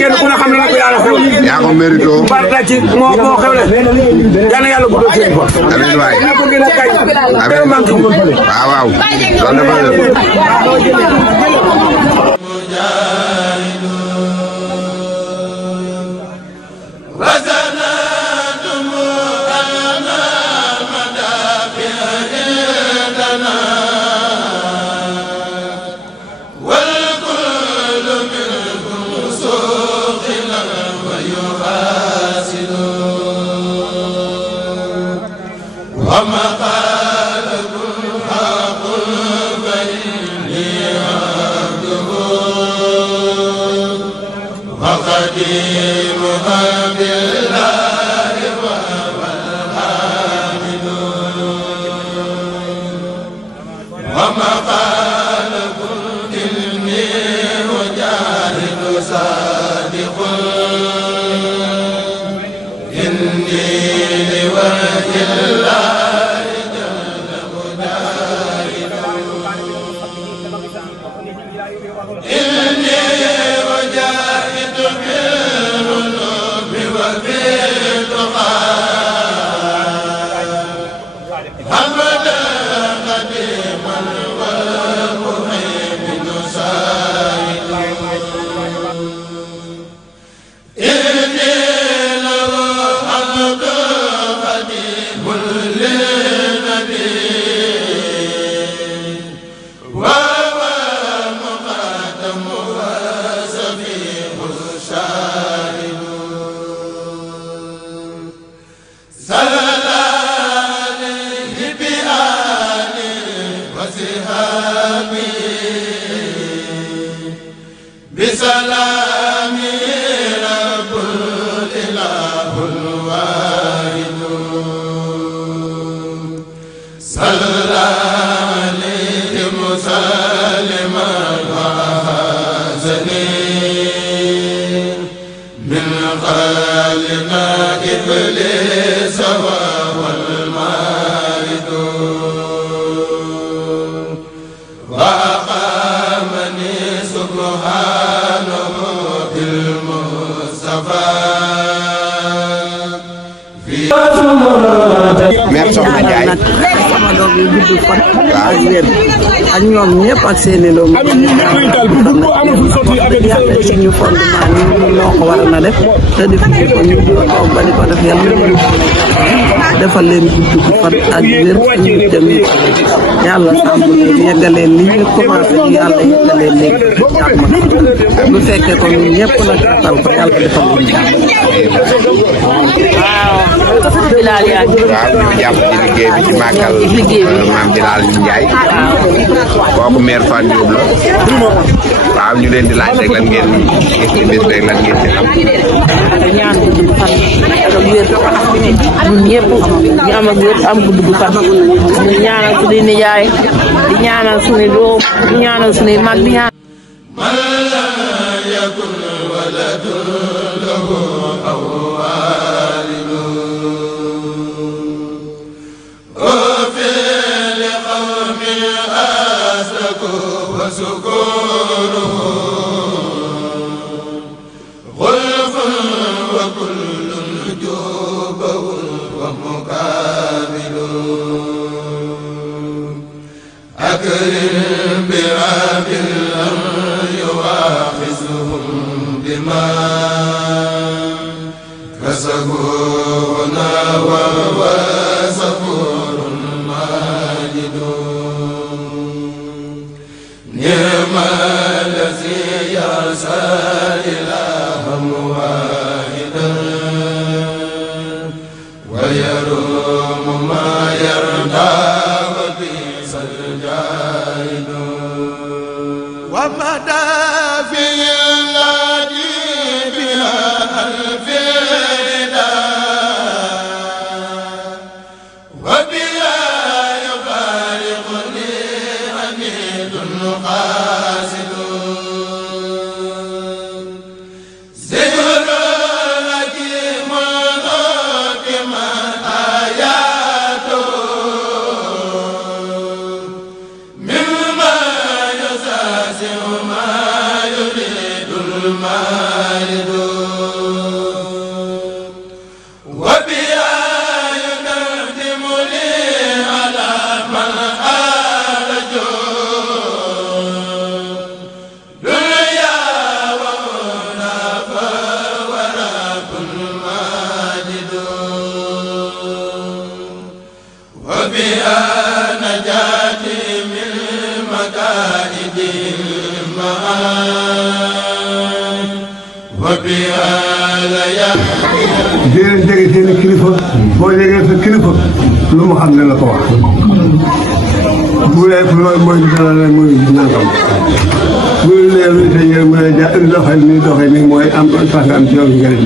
kenn ku ne xam na ko yàlla xew yaa ko mérito barta ci moo xewle yàlla yàlla bu do seen ko amiin waay waaw mère Soxna Ndiaye sama doom yi gudd fan ak wér ak ñoom ñëpp ak seen i doom ñu fondement ñu ñoo ko war na def te def ko ñu toog ba di ko def yàlla defal leen gudd fan ak wér ñu dem yàlla sàmm yeggaleen li ñu commencé yàlla yeggaleen leen jàmm bu fekkee ko ñun ñëpp nag tal ko yàlla defal leen jàmm waaw ñu jàpp ci liggéey bi ci màggal maam Bilal Ndiaye kooku maire Fane Diop la waaw ñu leen di laaj rek lan ngeen gis ci bis rek lan ngeen ci xam ñaan gudd fan ak wér ñun ñëpp ñu am ak wér am gudd fan ñu ñaanal suñu nijaay di ñaanal suñu doom di ñaanal suñu mag di ñaanal man la yakun waladun lahu aw di leen jege seen kilifa boo jegee sa kilifa lu mu xam ne la ko wax bu dee loolu mooy dara la mooy nangam bu dee lu te yéen mu ne doxee nii mooy am parce que am ci yow njëriñ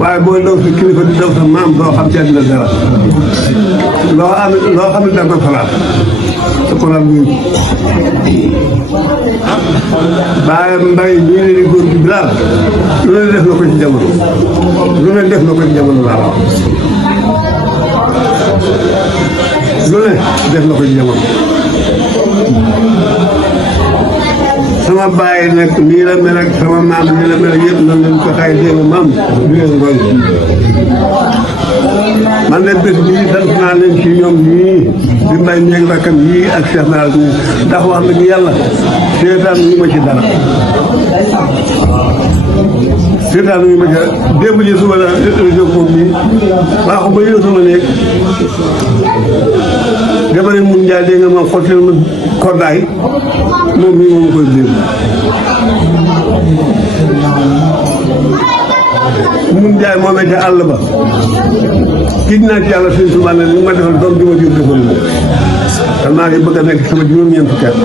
waaye boo daw sa kilifa di daw sa maam doo xam ci àddina dara loo xam ne da nga koy falaat te ko la muy bàyyi mbay ñu ne di góor gi bilaal lu ne def na ko ci jamono lu ne def na ko ci jamono laa wax lu ne def na ko ci jamono sama bàyyi nag nii la mel ak sama maam nii la mel ak yëpp nan lañ ko xay déema maam du leen ngoy man de bés bii sant naa leen ci ñoom ñii di mbay ñeeg rakkam yii ak Cheikh Naal ñii ndax wax dëgg yàlla seetaan ñu ma ci dara seetaan ñu ma ci démb ji suba la jóg moom nii waaxu ba ñëw sama néeg dama ne mun njaay dégg nga ma xottil ma kordaay moom mii moom koy démb mun njaay moomee ca àll ba gis naa ci yàlla suñ subaa ne li ma defal doom bi ma jur defal ma te maa ngi bëgg a nekk sama juróom-ñeent fukki at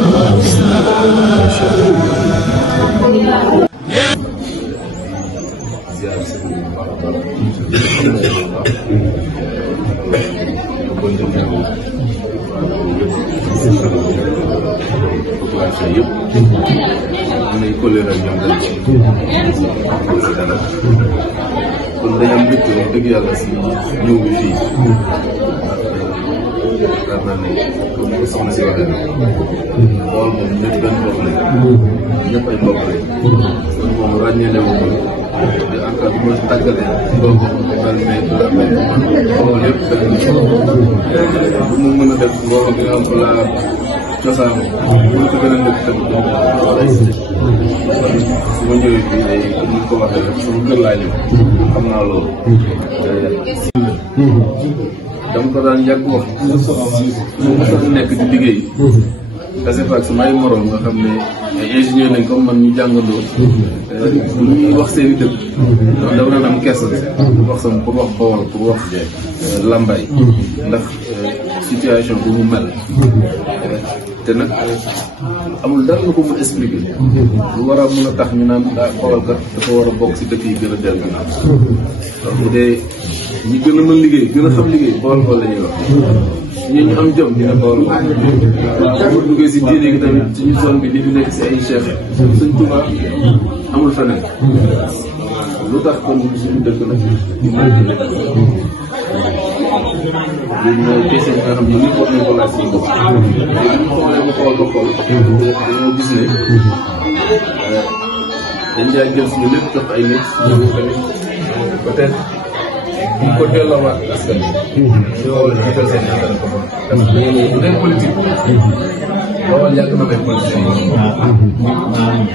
kon dañu am mbégte wax dëgg yàlla si ñëw bi fii yaakaar naa ne comme ko soxna si waxee xool moom ñëpp benn bopp lañ ñëpp ay mbokk lañ kon moom ràññee ne moom de en cas bu ma tàggalee loolu mel ne xool yëpp bu mu mën a def boo xam ne nga am ko laa cosaan bu ko gën a nekk tamit su ma ñëwee fii day comme ni ko waxee rek sama kër laa ñëw xam naa loolu dama ko daan yàgg wax su ma mësoon nekk di liggéey kase faak samay moroom nga xam ne ay ingénieur lañ comme man ñu jàngandoo bu ñuy wax seen i dëkk donc dama daan am kersa pour wax sama pour wax Bawol pour wax Lambaye ndax situation bu mu mel te nag amul dara lu ko mun expliquer lu war a mun a tax ñu naan daa Bawol kat dafa war a bokk si dëkk yi gën a dellu ginnaaw donc bu dee ñi gën a mën liggéey gën a xam liggéey Bawol Bawol la ñuy wax ñi ñu am jom dina Bawol bu duggee si diine gi tamit suñu zone bi li fi nekk si ay cheikh suñ Tuubaa amul feneen lu tax kon suñu dëkk nag ñu mën léegi mooy question bi nga xam ne ñëpp war nañ ko laaj suñu bopp léegi ñu xoolee ba xool dañoo gis ne dañ daa jël suñu lépp jox ay nit ñu tamit peut-être bu ko delloowaat askan bi ñu war a jiital seen askan ko parce que bu dee politique Bawol yàgg na nekk politicien yi.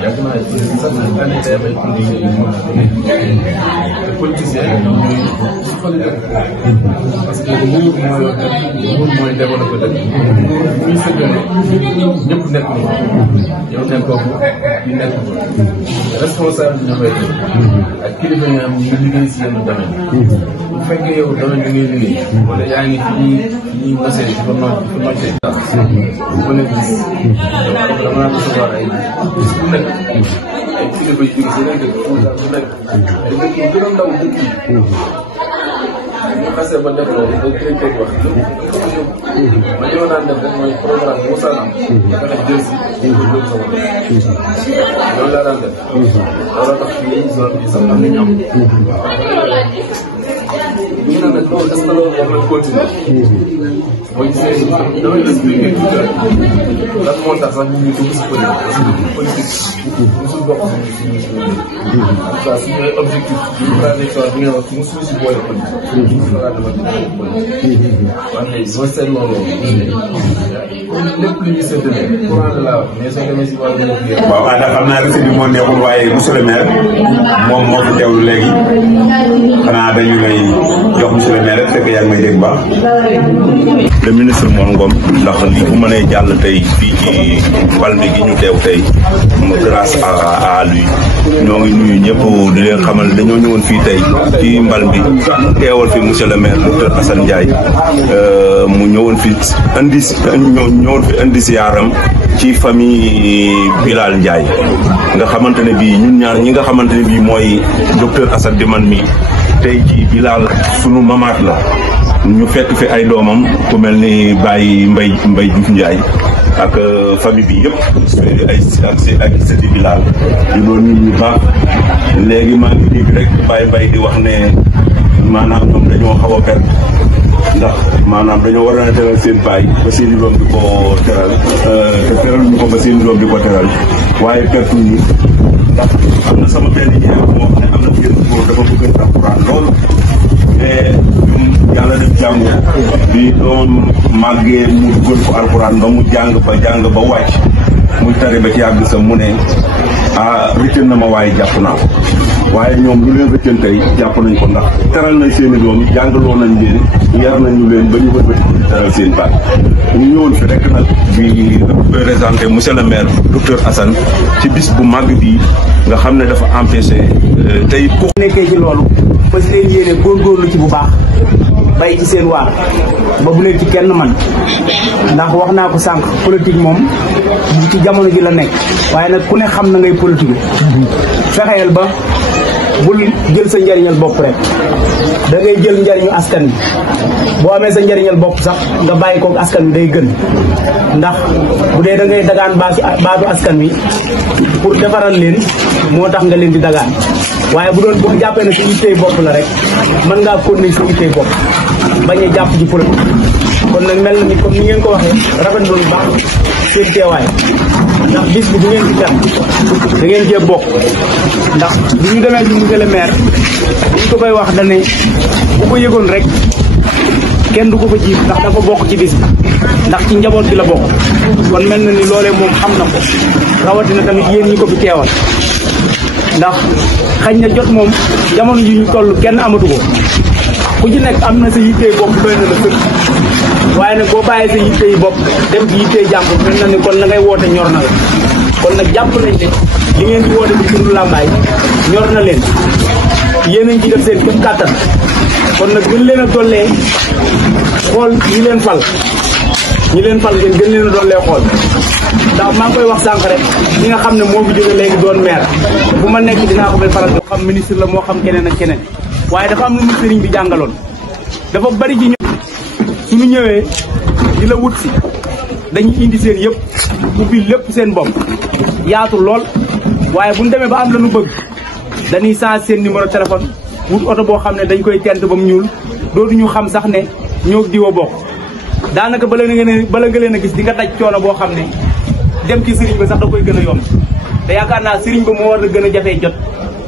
yàgg naa sax année day am ay politiciens yu mën a te politiciens yi ñoom ñooy suqali dëkk parce que nguur mooy développé dëkk bu ñu sëggale ñëpp nekk na yow nekkoo ko ñu nekk ko responsable bi ñu koy def ak kilifa yi nga xam ne ñu liggéey si yenn domaine bu fekkee yow domaine bi ngay liggéey wala yaa ngi fi ñuy nosee fa noccee bu ne gis dama naa recevoir ay bis bu nekk ay kilifa yu jóge si yeneen dëkk bu nekk ay dëkk yu gën a ndaw dëkk yi ñu xasee ba def loolu day directeur wax ma li ma daan def rek mooy programme bu mosaan am nga def jël si loolu laa daan def looloo tax fii zone bi sax am nañu am ñu ne nag loolu est-ce que loolu war na continuer boo gisee damay expliquer tuuti rek lan moo tax sax ñu ngi dugg si politique mosul bokk suñu en tout cas suñu ay objectif yu trajectoire bi nga wax mosul si boole politique xalaat dama dina politique wante soo seetloo loolu lépp lu ñu séddale courant de la wax mais soo demee si wàllu waaw ndax xam naa recette bi moo neexul waaye monsieur le maire moom moo fi teewlu léegi xanaa dañu lay jox monsieur le maire rek fekk yaa ngi may dégg baax. le ministre Mor Ngom ndax li bu mënee jàll tey fii ci Balmé gi ñu teew tey grâce à lui ñoo ngi nuyu ñëpp di leen xamal dañoo ñëwoon fii tey ci Balmé teewal fi monsieur le maire docteur Assane Ndiaye mu ñëwoon fi indi siyaaram ci famille Bilal Ndiaye nga xamante ne bii ñun ñaar ñi nga xamante ne bii mooy docteur Assane di man mi tey jii Bilal sunu mamaat la ñu fekk fi ay doomam ku mel ni Baye Mbaye Diouf Ndiaye ak famille bi yëpp ay sëti Bilal di doon nit ñu baax léegi maa ngi dégg rek Baye Mbaye di wax ne maanaam ñoom dañoo xaw a perte ndax maanaam dañoo war a teral seen baay ba seen i doom di ko teral te teral ñu ko ba seen i doom di ko teral waaye perte ñu ndax am na sama benn ñeew moo xam ne am na benn góor dafa bëgg alxuraan loolu mais yàlla def jàng bi doom màggee mu dugal ko alxuraan ba mu jàng ba wàcc muy tari ba ci yàgg sa mu ne rëccal na ma waaye jàpp naa ko waaye ñoom lu leen rëccal tey jàpp nañ ko ndax teral nañ seen i doom jàngaloo nañ leen yar nañu leen ba ñu wëlbati ko teral seen baat ñu ñëwoon fi rek nag bi représenté monsieur le maire docteur Assane ci bis bu màgg bii nga xam ne dafa empêché tey ku nekkee ci loolu ba si leen yéene góorgóorlu ci bu baax bay ci seen waar ba bu leen ci kenn man ndax wax naa ko sànq politique moom ci jamono ji la nekk waaye nag ku ne xam na ngay politique fexeel ba bul jël sa njariñal bopp rek da ngay jël njariñu askan wi boo amee sa njariñal bopp sax nga bàyyi koog askan wi day gën ndax bu dee da ngay dagaan baatu askan wi pour defaral leen moo tax nga leen di dagaan waaye bu doon boo jàppee ne sa yittey bopp la rek mën ngaa continuer sa yittey bopp bañ a jàpp ci politique kon nag mel na ni comme ni ngeen ko waxee rafetlu lu baax seen teewaay ndax bis bi du ngeen ci tam da ngeen cee bokk ndax bi ñu demee ci monsieur le maire bi ñu ko koy wax dane bu ko yëgoon rek kenn du ko fa jiit ndax dafa bokk ci bis bi ndax ci njaboot bi la bokk kon mel na ni loolee moom xam na ko rawatina tamit yéen ñi ko fi teewal ndax xañ na jot moom jamono ji ñu toll kenn amatu ko ku ci nekk am na sa yittey bopp doy na la sëkk waaye nag boo bàyyee sa yittey bopp dem ci yittey jàmbur mel na ni kon la ngay woote ñor na la kon nag jàpp nañ ne li ngeen di woote bi Sunu Lambaay ñor na leen yéen a ngi ci def seen képp kàttan kon nag gën leen a dollee xool ñi leen fal ngeen gën leen a dollee xool ndax maa ngi koy wax sànq rek ñi nga xam ne moo fi jóge léegi doon maire bu ma nekk dinaa ko fay faral moo xam ministre la moo xam keneen ak keneen waaye dafa am lu mu sëriñ bi jàngaloon dafa bari ci ñu suñu ñëwee di la wut si dañuy indi seen yëpp ubbi lépp seen bopp yaatu lool waaye bu ñu demee ba am la ñu bëgg dañuy change seen numéro téléphone wut oto boo xam ne dañ koy tent ba mu ñuul dootuñu xam sax ne ñoo diwa bokk daanaka bala nga leen a gis di nga daj coono boo xam ne dem ci sëriñ ba sax da koy gën a yomb te yaakaar naa sëriñ ba moo war a gën a jafee jot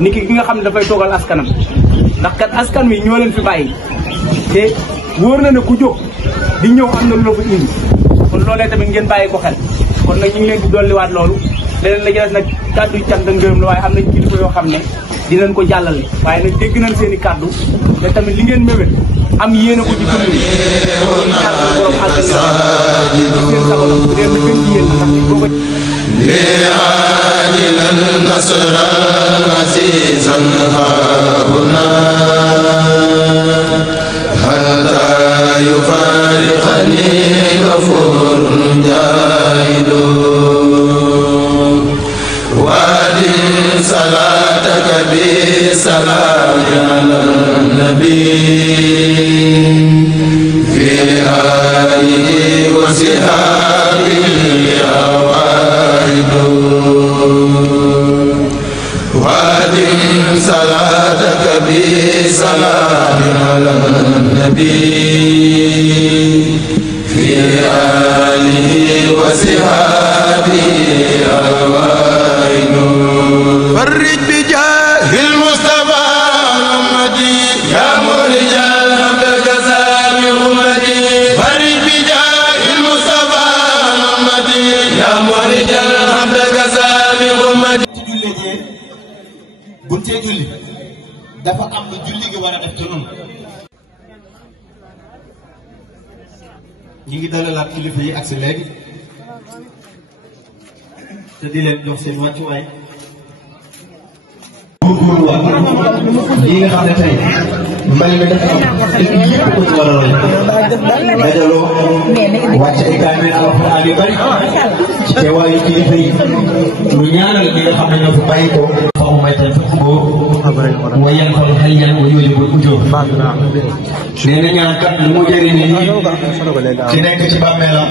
ni ki nga xam ne dafay toogal askanam ndax kat askan wi ñoo leen fi bàyyi te wóor na ne ku jóg di ñëw am na lu la fa indi kon loolee tamit ngeen bàyyi ko xel kon nag ñu ngi leen di dolliwaat loolu leneen la des nag kàddu cant ak ngërëm la waaye am nañ kilifa yoo xam ne dinañ ko jàllale waaye nag dégg nañ seen i kàddu te tamit li ngeen mébét am yéene ko ci commune bi ñu ñaan ko borom àggal seen sago bu dee na gën ci yéen ndax boo ko لعاجلا نصرا عزيزا هاهنا حتى يفارقني غفور جاهد وادم صلاتك بسلام على النبي في آله وصحبه وادم صلاتك بسلام على النبي في آله وصحبه أوائل فرج بجاه المصطفى محمدي يا مرج الحمد كسام أمتي فرج بجاه المصطفى محمدي يا مرج الحمد كسام أمتي buñ cee julli dafa am lu julli gi war a def ci noonu ñi ngi dalalaat kilifa yi ak si léegi te di leen jox seen wàccuwaay góorgóorluwaat lii nga xam ne tey mbay mi dafa am équipe yëpp ko ci war a roy dajaloo wàcc ay kaamil alxuraan yu bari ci teewaayu kilifa yi lu ñaanal ñi nga xam ne ñoo fi bàyyi ko may tan fukko wayan ko hayyan wa yujibu ujur nee na ñaan kat lu mu jëriñ ni ci nekk ci bàmmeelam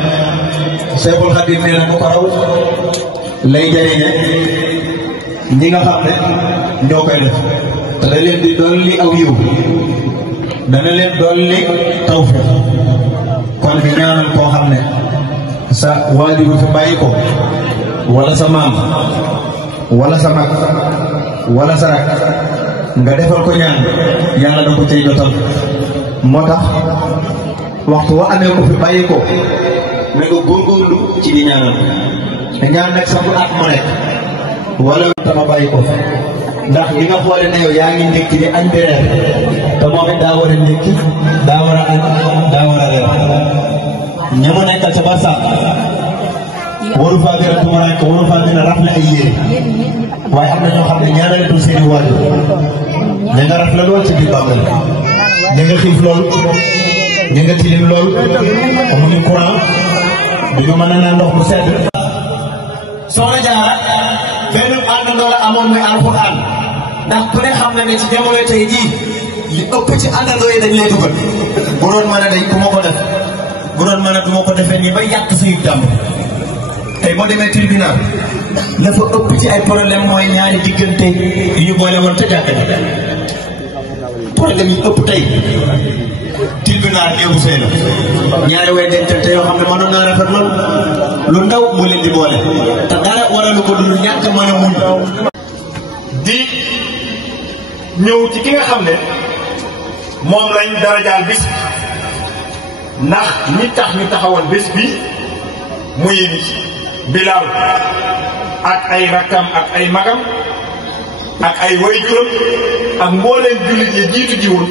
Seexul Xadiim nee na ko raw lay jëriñe ñi nga xam ne ñoo koy def te da leen di dolli aw yiw dana leen dolli tawfiq kon di ñaanal koo xam ne sa waajur fi bàyyi ko wala sa maam wala sa mag wala sa rak nga defal ko ñaan yàlla da ko cay jotal moo tax waxtu wa amee ko fi bàyyi ko na nga góorgóorlu ci di ñaanal ñaan nag sa bu at ma nekk wala tama bàyyi ko ndax li nga xoole ne yow yaa ngi ndékki di añ bi reer te moom it daa war a ndékki daa war a añ daa war a reer ña ma nekkal ca barsax waru faa gën a tumuraanke waru faa gën a rafle ay yére waaye am na ñoo xam ne ñaanaletul seen i waajur ña nga rafle lool ci biir bàmmeel ña nga xiif lool ña nga tilim lool amuñu courant duñu mën a naan ndox mu sedd. Soxna Jaara benn àndandoo la amoon muy alxuraan ndax ku ne xam na ne ci jamono tey jii li ëpp ci àndandoo yi dañ lay dugal bu doon mën a dañ du ma ko def bu doon mën a du ma ko defee nii ba yàq suñu jàmm. tey boo demee tribunal la fa ëpp ci ay problème mooy ñaari diggante yu ñu boole woon te jàkka problème yi ëpp tey tribunal néewu sëy la ñaari way dencante yoo xam ne mënoon naa rafet lool lu ndaw moo leen di boole te dara waralu ko dul ñàkk mën a muñ di ñëw ci ki nga xam ne moom lañ darajaal bis ndax ñi tax ñu taxawal bés bi muy Bilal ak ay rakkam ak ay magam ak ay wayjuram ak mbooleem jullit yi jiitu jiwul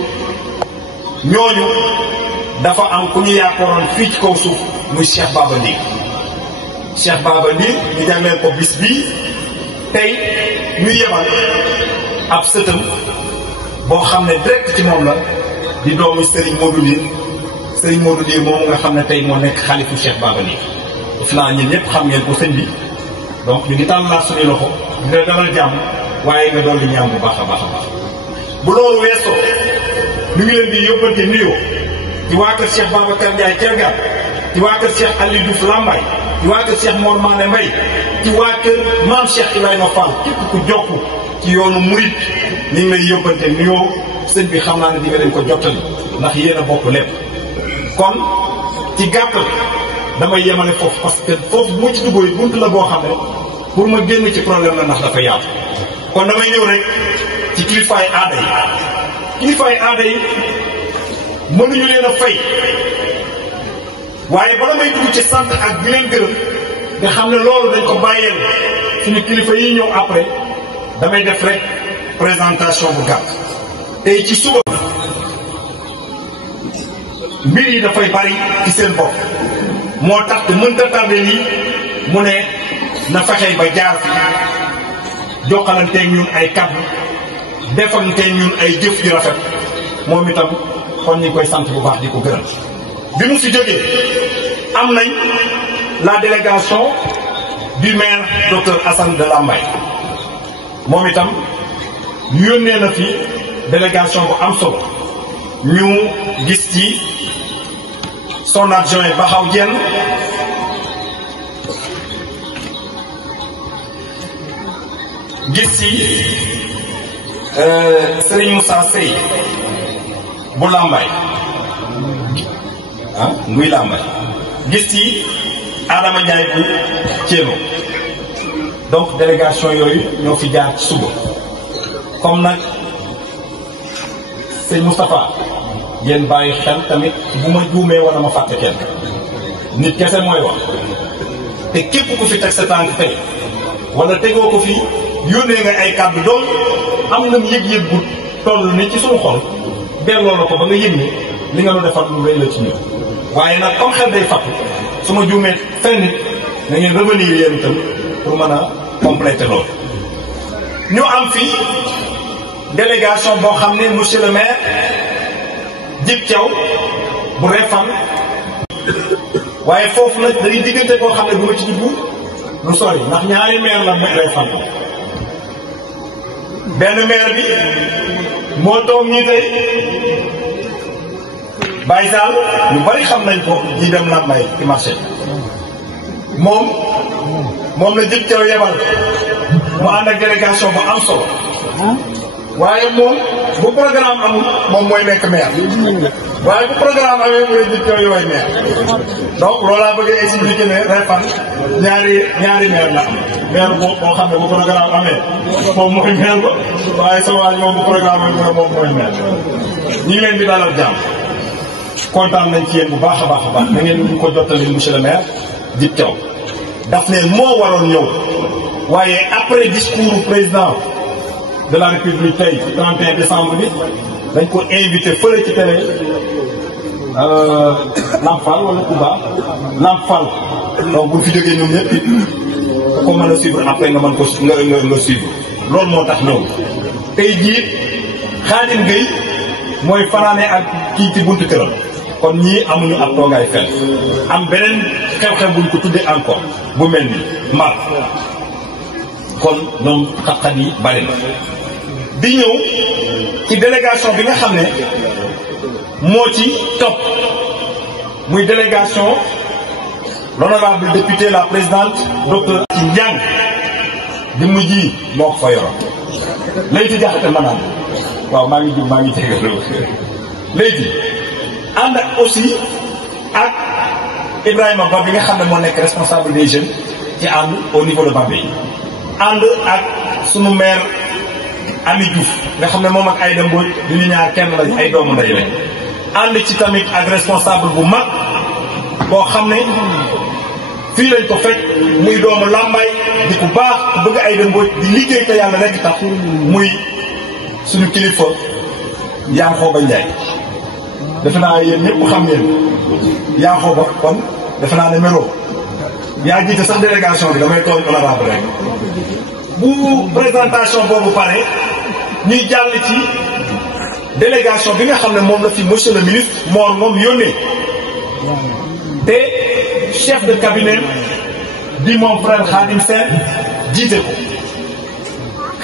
ñooñu dafa am ku ñu yaakaaroon fii ci kaw suuf muy Cheikh Baba Ndir Cheikh Baba Ndir ñu jagleel ko bis bii tey ñu yebal ab sëtam boo xam ne direct ci moom la di doomu Serigne Modou Ndir Serigne Modou Ndir moomu nga xam ne tey moo nekk xalifu Cheikh Baba Ndir def naa ñun ñëpp xam ngeen ko sëñ bi donc ñu ngi tàllal suñu loxo nga dalal jàmm waaye nga dolli ñaam bu baax a baax a baax bu loolu weesoo ñu ngi leen di yóbbante nuyoo ci waa kër Cheikh Babacar Ndiaye Thiergane ci waa kër Cheikh Aliou Diouf Lambaye ci waa kër Cheikh Mor Mané Mbaye ci waa kër Maam Cheikh Ibrahima Fall képp ku jokk ci yoonu murit ñu ngi lay yóbbante nuyoo sëñ bi xam naa ne di nga leen ko jottali ndax yéen a bokk lépp kon ci gàttal damay yemale foofu parce que foofu bu ci duggoo bunt la boo xam ne pour ma génn ci problème la ndax dafa yaatu kon damay ñëw rek ci kilifaay aada yi kilifaay aada yi mënuñu leen a fay waaye bala may dugg ci sant ak di leen gërëm nga xam ne loolu dañ ko bàyyeel suñu kilifa yi ñëw après damay def rek présentation bu gàtt. tey ci suba mbir yi dafay bari ci seen bopp moo tax te mënta tardé lii mu ne na fexe ba jaar fi jokkalanteeg ñun ay kàddu defanteeg ñun ay jëf yu rafet moom itam kon ñu koy sant bu baax di ko gërëm. bi mu fi jógee am nañ la délégation du maire docteur Assane de Lambaye moom itam yónnee na fi délégation bu am solo ñu gis ci son adjoint Baxaw Jenn gis ci Serigne Moussa Sey bu Lambaye muy Lambaye gis ci Adama Ndiaye bu Thiéno donc délégation yooyu ñoo fi jaar ci suba comme nag sëñ Moustapha ngeen bàyyi xel tamit bu ma juumee wala ma fàtte kenn nit kese mooy wax te képp ku fi teg sa tànk tey wala tegoo ko fi yónnee nga ay kàddu doon am na yëg-yëg bu toll ni ci suñu xol delloo la ko ba nga yëg ni li nga lu defal lu rëy la ci ñun waaye nag comme xel day fàttu su ma juumee fenn nit na ngeen revenir yéen itam pour mën a compléter loolu. ñu am fii délégation boo xam ne monsieur le maire Djib Thiaw bu Refane waaye foofu nag dañuy diggante boo xam ne du ma ci dugg lu sori ndax ñaari maire la mu Refane benn maire bi moo toog ñii tey Baye Sall ñu bari xam nañ ko ñi dem Lambaye ci marché moom la Djib Thiaw yebal mu ànd ak délégation bu am solo waaye moom bu programme amul moom mooy nekk maire waaye bu programme amee mooy Djib Thiaw yooyu maire donc loolu laa bëgg a expliquer ne Refane ñaari maire la am maire boo xam ne bu programme amee moom mooy maire ba waaye sa waay moom bu programme amee moom mooy maire ñi ngi leen di dalal jàmm kontaan nañ ci yéen bu baax a baax a baax da ngeen ñu ko jottali monsieur le maire Djib Thiaw daf ne moo waroon ñëw waaye après discours président de la république tey 31 décembre bi dañ ko invité fële ci télé Lampal wala Touba Lampal donc bu fi jógee ñoom ñëpp ko mën a suivre après nga mën ko nga suivre loolu moo tax ñëw tey jii Khadim Gueye mooy fanaane ak kii ci buntu këram kon ñii amuñu ab toogaay fenn am beneen xew-xew buñ ko tuddee encore bu mel ni mar kon ñoom xat-xat yi bari na di ñëw ci délégation bi nga xam ne moo ci topp muy délégation l'honorable député la présidente docteur ci njàng di mujj yi moo ko fa yoroon Leyti Jaxate manaan waaw maa ngi jégalu Leyti ànd ak aussi ak Ibrahima Ba bi nga xam ne moo nekk responsable des jeunes ci ànd au niveau de Bambey ànd ak sunu maire Ami Diouf nga xam ne moom ak Aïda Mbodj du ñu ñaar kenn lañ ay doomu ndey lañ ànd ci tamit ak responsable bu mag boo xam ne fii lañ ko fekk muy doomu Lambaye di ku baax bëgg Aïda Mbodj di liggéey te yàlla rekk tax muy suñu kilifa Yankhoba Ndiaye defe naa yéen ñëpp xam ngeen Yankhoba kon defe naa ne melo yaa jiite sax délégation bi damay tooñ honorable rek bu présentation boobu pare ñuy jàll ci délégation bi nga xam ne moom la fi monsieur le ministre Mor Ngom yónnee te chef de cabinet di mon frère Khadim Sène jiite ko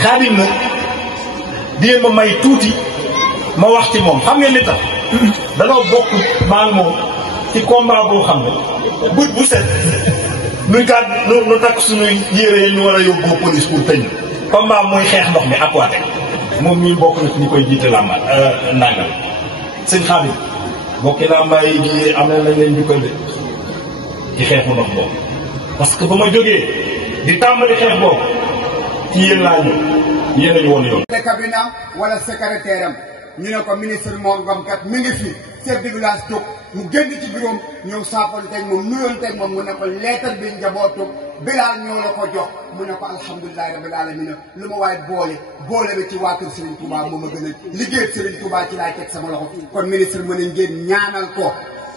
Khadim nag di ngeen ma may tuuti ma wax ci moom xam ngeen li tax danoo bokk maa ngi moom ci combat boo xam ne bët bu set nuy kat nu takk suñuy yére yi ñu war a yóbbu police pour tëñ combat mooy xeex ndox mi aquatique moom ñuy bokk na ci ñu koy jiite làmba ndàngal sëñ Khadim bokki Lambaye yi am na lañ leen jukkal de ci xeexu ndox boobu parce que ba ma jógee di tàmbali xeex boobu ci yéen laa ñëw yéen a ñu woon yoon. cabinet wala secrétaire am ñu ne ko ministre Mor Ngom kat mi ngi fi chef de village jóg mu génn ci bureau ñëw saafonteeg moom nuyoonteeg moom mu ne ko leetar bi njabootu Bilal ñoo la ko jox mu ne ko alhamdulilahi rabbil alamin lu ma waay boole ba ci waa kër Serigne Touba moo ma gën a liggéey Serigne Touba ci laay teg sama loxo kon ministre mën nañ ngeen ñaanal ko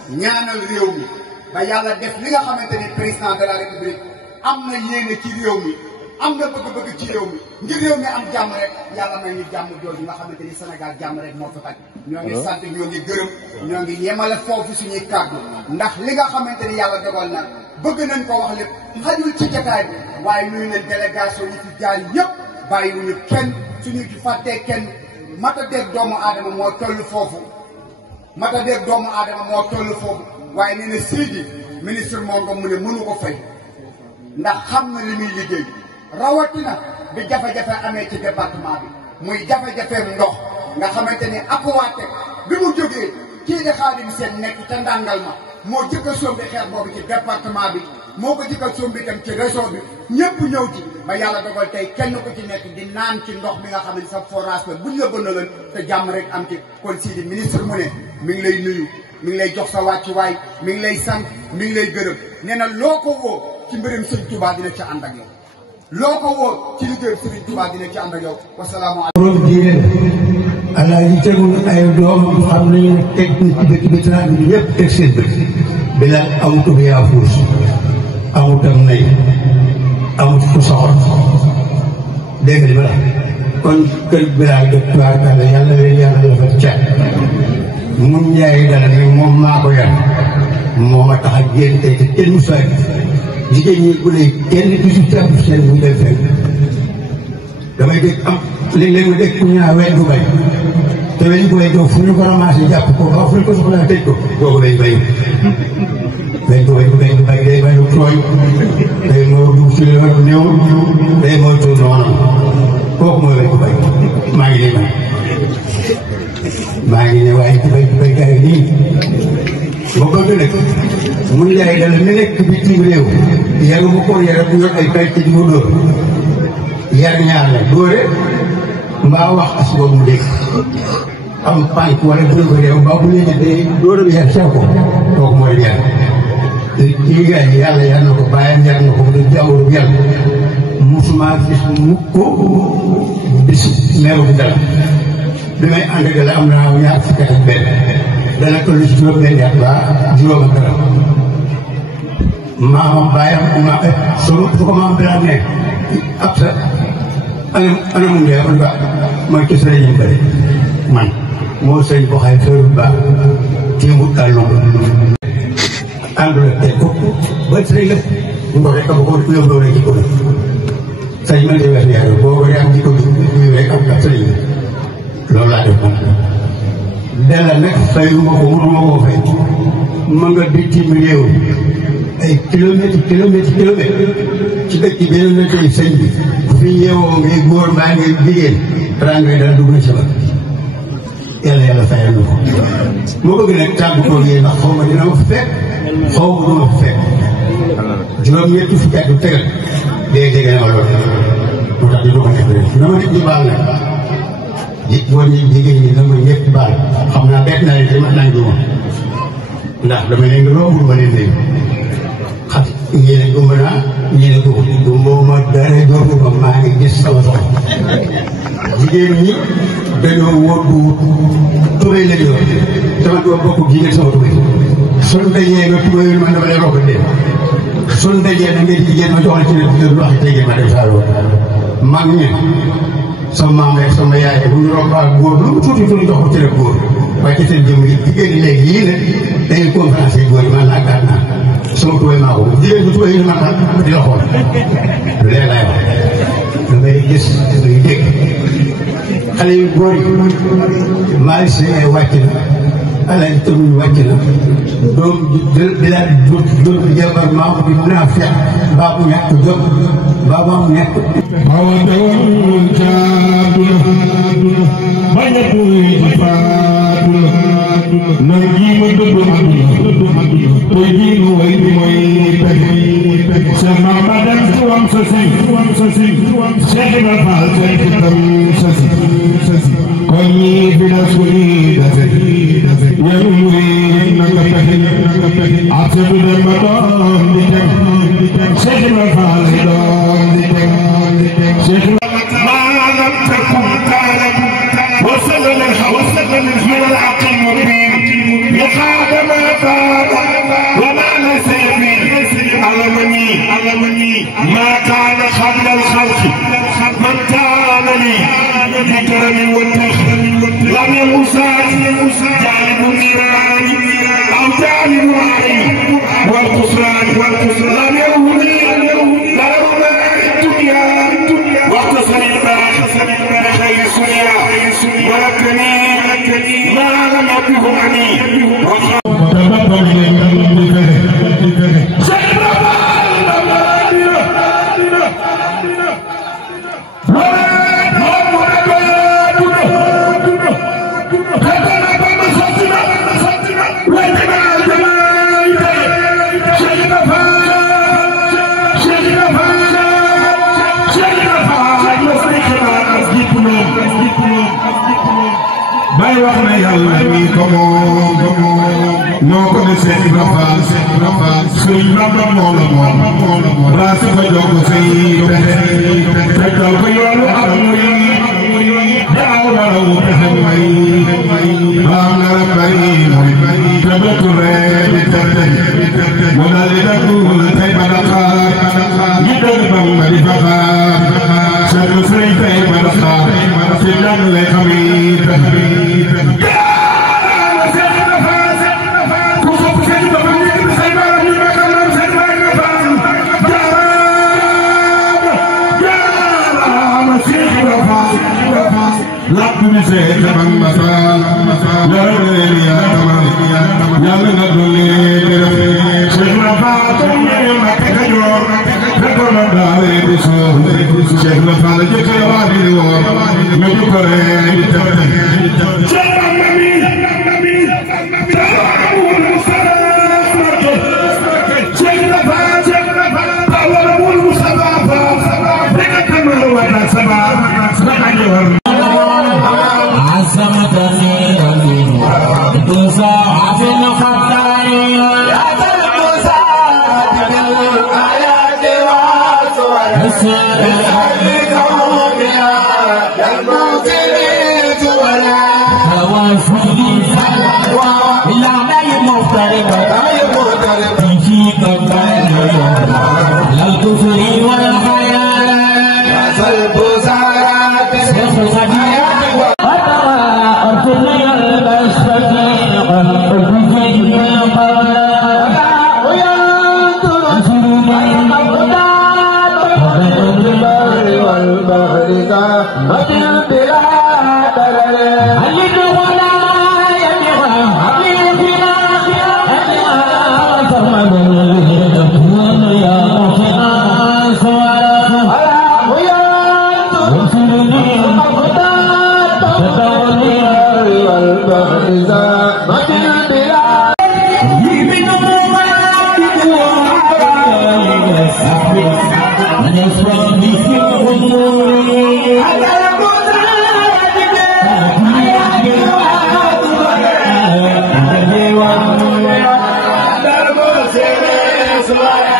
ñaanal réew mi ba yàlla def li nga xamante ni président de la république am na yéene ci réew mi am na bëgg-bëgg ci réew mi ngir réew mi am jàmm rek yàlla may ñu jàmm jooju nga xamante ni Sénégal jàmm rek moo fi xaj ñoo ngi sant ñoo ngi gërëm ñoo ngi yemale foofu suñuy kàddu ndax li nga xamante ni yàlla dogal na bëgg nañ ko wax lépp xajul ci jotaay bi waaye nuyu nañ délégation yi fi jaar yëpp bàyyiwuñu kenn suñu ci fàttee kenn matadeeg doomu aadama moo toll foofu matadeeg doomu aadama moo toll foofu waaye nee na Sidi ministre moo nga mu ne mënu ko fay ndax xam na li muy liggéey rawatina bi jafe-jafe amee ci département bi muy jafe-jafeem ndox nga xamante ni Aquatech bi mu jógee kii di Xaadim Seen nekk ca ndàngal ma moo jëkk a sombi xeer boobu ci département bi moo ko jëkk a sombi itam ci région bi ñëpp ñëw ci ba yàlla dogal tey kenn ku ci nekk di naan ci ndox mi nga xam ne sa forage la buñ la bënaloon te jàmm rek am ci kon Sidi ministre mu ne mi ngi lay nuyu mi ngi lay jox sa wàccuwaay mi ngi lay sant mi ngi lay gërëm nee na loo ko woo ci mbirum Serigne Touba dina ci ànd ak yow loo ko woo ci liggéey Serigne Touba dina ci ànd ak yow wasalaamaaleykum. diine ala yi tegul ay doom xam nañu teg ci dëkk bi tànn bi ñëpp teg seen bët Bilal amut bu yaafuus amut am nay amut fu soxor dégg nga li ma la kon kër Bilal de tubaarkàlla yàlla leen yàlla defal caat mun njaay dara ni moom maa ko yar moo ma tax a génn tey te kenn mu soog jigéen ñi bu lay kenn du si tàggu seen bu dem fenn damay dégg am léeg-léeg nga dégg ku ñu naan weñ du bay te weñ du bay doo fu ñu ko ramassé jàpp ko ba fu ñu ko soxlaa tëj ko boobu weñ bayu weñ du bay day bayu tooy day moo dugg ci li war a néew day mooy tuur noonu kooku mooy weñ du bay maa ngi nii maa ngi ne waaye du bay gars yi nii ba bëgg nag mun yaay dala mi nekk bitim réew yaru mu ko yara bu yor ay kay ci mu dóor yar ñaar la dóore mbaa wax as boobu mu dégg am pànk wala dóor ko réew mbaa bu leen day dóor bi yar sew ko kooku mooy yar kii gars yi yàlla yar na ko bàyyam yar na ko mu def jawru yàlla musuma gis mukk bis meew bi dala bi may ànd ak la am naa ñaar fukki at benn dana toll ci juróom benn at ba juróom ak dara maamam bàyyam su ko maam Bilal ne ab sa anam ngeen am ba mooy ci sëriñ ñu bëri man moo sëriñ boo xay feeru ba téemut àllum àndul ak tey ko ba sëriñ la ngo rek am ko yóbboo rek ko sëriñ man di wax yàlla boo ko am di ko ñu rek am ab sëriñ loolu laa def man della nag fayu ma ko mënuma koo fay ma nga bitim réew ay kilomètre ci dëkk bi beneen na tey sëñ bi bu fi yeewoo ngay góor mbaa ngay jigéen balaa ngay dara dugg na ci man yàlla fayal na ko moo bëgg nag tàggu ko yéen ndax xaw ma dina ma fa fekk xaw ma duma fa fekk juróom-ñetti fukki at du tegal dégg na ma loolu moo tax di ko def rek na ma nit ñi baal nag góor ñi jigéen ñi dama ñëpp baal xam naa bett naa leen te mat naa juuma ndax dama leen romb ma leen léegi xam ñii ne gumba naa ñii ne gumba ma dara jotu ma maa ngi gis sama soxla jigéen ñi dañoo wóor bu tubéy la yor sama doo bokk jigéen sama tubéy suñ dajee nga tubéy man dama lay romb dee suñ dajee da ngay jigéen ma joxal ci ne lu wax tey ma dem saa loolu mag ñi sama maam rek sama yaay bu ñu rombaa góor lu mu tuuti tuuti jox ko ci rek góor waaye ci seen jëm yi jigéen ñi léegi yii nag dañuy conférence yi góor yi man laa gàtt naa sama tubéy maa ko jigéen bu tubéy yi man la di la xool lu lee laay wax da ngay gis da ngay dégg xale yu góor yi maa ngi seen ay wàcc na alal tamit wàcc na doom Bilal jur jabar maa ko di naa fex baa bu ñàkk jot baa bu am ñàkk hawa dawal jaaduna bañ a tuuy ci faatuna na jii ma dëddu àdduna tey jii nu way di mooy pexe sa mama dem si wam sa si Cheikh Ibra Fall seen ci tam sa si kon ñii fi na suñuy dafe ينوي نكتة عصب المدام ديك شيخ الفالدام ديك شيخ ما لم تكن تعلم وصل من العقل المبين لقاد ما فات وما نسيبي علمني ما كان قبل الخلق من كان لي بكرم والتخ لم يمسك جانب النيران او جانب العين والخسران لم يرهني لا الدنيا واختصر بخير سنيا ولكني ما لم يبه عني bay wax na yàlla mi ko moom noo ko ne Cheikh Ibra Fall Sëriñ Bamba moo la moom raasi ko jox ko say pexe tegal ko yoonu am muy daaw dara wu pexe may baam na la bari te bëtu ree di terte mu dal di daggu tey ba Dakar ñi dëgg Bamba di faxaar Cheikh Sëriñ tey ba Dakar ci jàng lay xam Lakumi se jaman masal, yare ya tamal, yare na dole dere. Sheikh Rafal tumye makajor, kakona dale biso. Sheikh Rafal jeke wadi wor, meju kore itete. Sheikh Rafal, power bul musababa, bega kamal wada sabab, nakajor. عزمتني بساعة خطاني بالآيات والصور Subhanahu